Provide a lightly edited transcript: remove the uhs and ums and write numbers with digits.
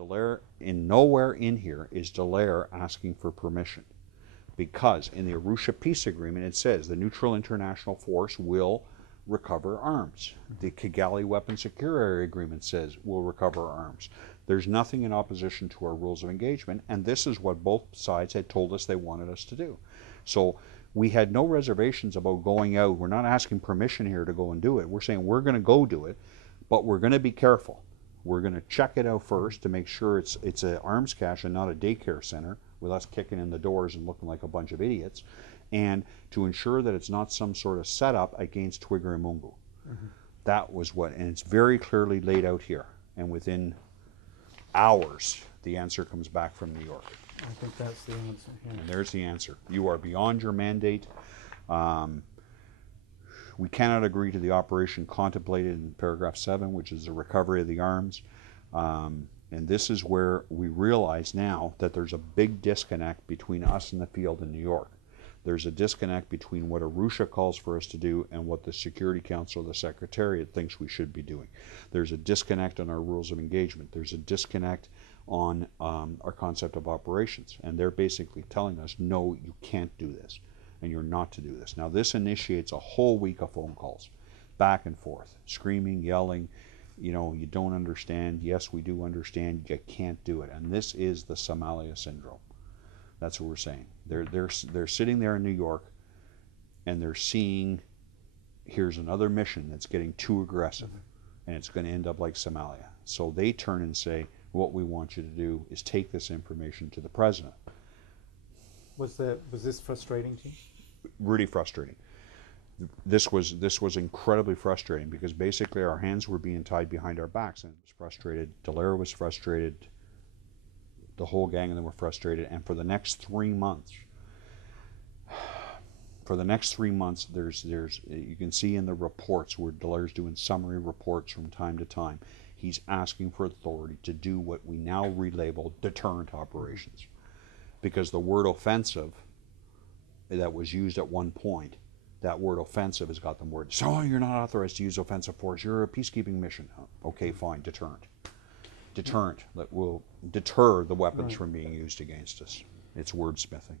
Dallaire, nowhere in here is Dallaire asking for permission, because in the Arusha Peace Agreement it says the neutral international force will recover arms. The Kigali Weapon Secure Area Agreement says we'll recover arms. There's nothing in opposition to our rules of engagement, and this is what both sides had told us they wanted us to do. So we had no reservations about going out. We're not asking permission here to go and do it. We're saying we're going to go do it, but we're going to be careful. We're going to check it out first to make sure it's an arms cache and not a daycare center with us kicking in the doors and looking like a bunch of idiots, and to ensure that it's not some sort of setup against Twigger and Mungu. That was what, and it's very clearly laid out here. And within hours, the answer comes back from New York. I think that's the answer. Yeah. And there's the answer. You are beyond your mandate. We cannot agree to the operation contemplated in paragraph 7, which is the recovery of the arms. And this is where we realize now that there's a big disconnect between us and the field in New York. There's a disconnect between what Arusha calls for us to do and what the Security Council, the Secretariat, thinks we should be doing. There's a disconnect on our rules of engagement. There's a disconnect on our concept of operations. And they're basically telling us, no, you can't do this, and you're not to do this. Now, this initiates a whole week of phone calls, back and forth, screaming, yelling, you know, you don't understand. Yes, we do understand. You can't do it. And this is the Somalia syndrome. That's what we're saying. They're sitting there in New York, and they're seeing, here's another mission that's getting too aggressive, and it's going to end up like Somalia. So they turn and say, what we want you to do is take this information to the president. Was this frustrating to you? Really frustrating. This was incredibly frustrating, because basically our hands were being tied behind our backs, and it was frustrated. Dallaire was frustrated. The whole gang of them were frustrated. And for the next 3 months, there's you can see in the reports where Dallaire's doing summary reports from time to time, he's asking for authority to do what we now relabel deterrent operations, because the word offensive that was used at one point, that word offensive has got them worried. So you're not authorized to use offensive force. You're a peacekeeping mission. Okay, fine, deterrent. Deterrent that will deter the weapons from being used against us. It's wordsmithing.